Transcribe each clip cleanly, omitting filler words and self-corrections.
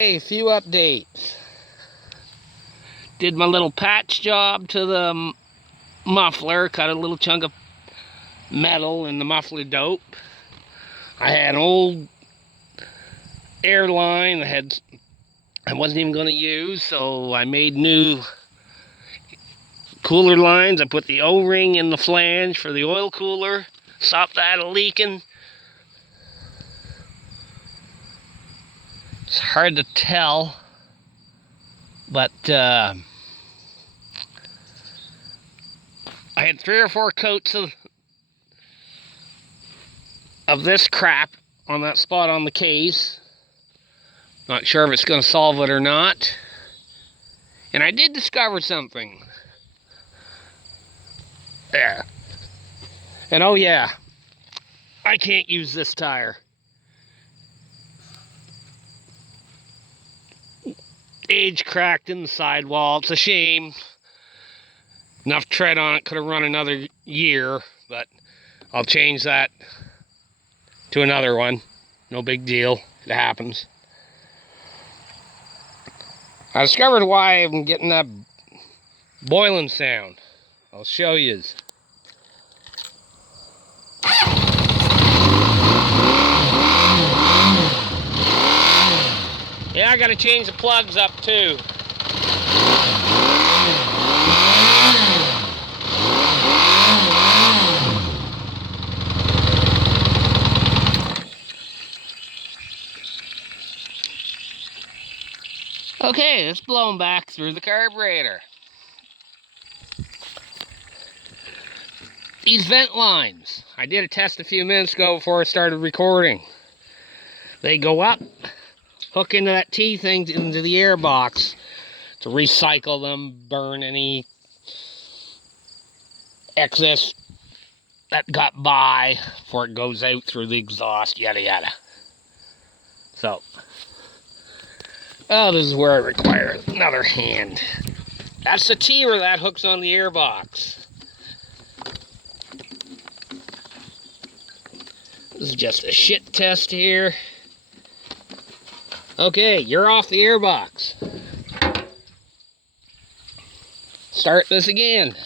Hey, a few updates. Did my little patch job to the muffler, cut a little chunk of metal in the muffler dope. I had an old airline that I wasn't even going to use, so I made new cooler lines. I put the O-ring in the flange for the oil cooler, stopped that leaking. It's hard to tell, but I had 3 or 4 coats of this crap on that spot on the case. Not sure if it's going to solve it or not. And I did discover something. There. And oh yeah, I can't use this tire. Age cracked in the sidewall. It's a shame. Enough tread on it, could have run another year, but I'll change that to another one. No big deal. It happens. I discovered why I'm getting that boiling sound. I'll show you. Yeah, I gotta change the plugs up too. Okay, it's blowing back through the carburetor. These vent lines, I did a test a few minutes ago before I started recording. They go up, hook into that T thing into the air box to recycle them, burn any excess that got by before it goes out through the exhaust, yada yada. So, oh, this is where I require another hand. That's the T where that hooks on the air box. This is just a shit test here. Okay, you're off the air box. Start this again.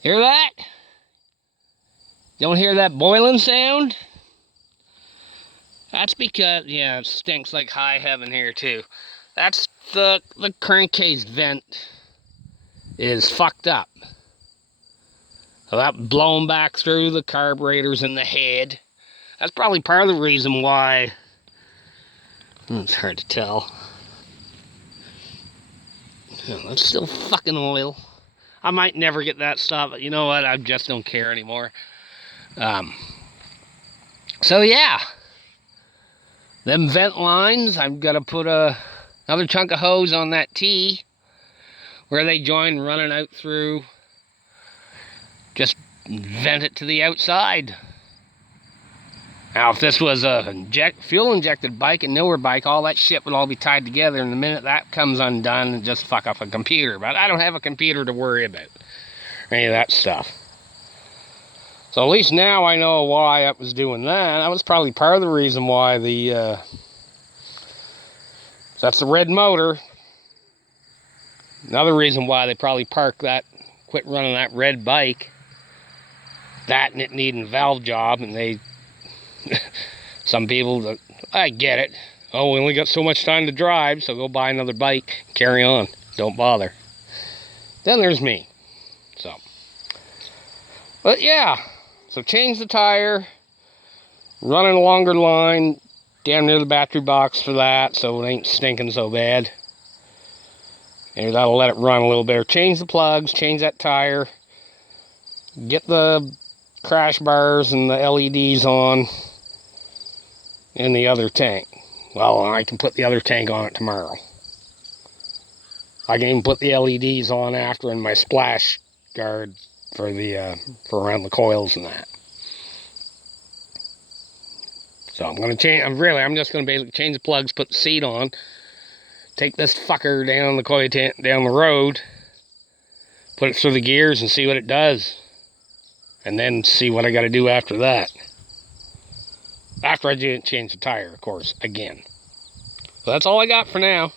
Hear that? Don't hear that boiling sound? That's because, yeah, it stinks like high heaven here too. That's the crankcase vent is fucked up. So that blowing back through the carburetors in the head. That's probably part of the reason why. It's hard to tell. That's still fucking oil. I might never get that stuff, but you know what? I just don't care anymore. So yeah. Them vent lines, I've got to put another chunk of hose on that T where they join, running out through. Just vent it to the outside. Now, if this was a fuel-injected bike, a newer bike, all that shit would all be tied together, and the minute that comes undone, it just fuck up a computer. But I don't have a computer to worry about any of that stuff. So at least now I know why I was doing that. That was probably part of the reason why that's the red motor. Another reason why they probably quit running that red bike. That and it needing a valve job, and they, some people, I get it. Oh, we only got so much time to drive, so go buy another bike, carry on, don't bother. Then there's me. So, but yeah, so change the tire, running a longer line, damn near the battery box for that, so it ain't stinking so bad. And that'll let it run a little better. Change the plugs, change that tire, get the crash bars and the LEDs on in the other tank. Well, I can put the other tank on it tomorrow. I can even put the LEDs on after in my splash guard for around the coils and that. So I'm going to change, I'm just going to basically change the plugs, put the seat on, take this fucker down the down the road, put it through the gears and see what it does. And then see what I got to do after that. After I change the tire, of course, again. So that's all I got for now.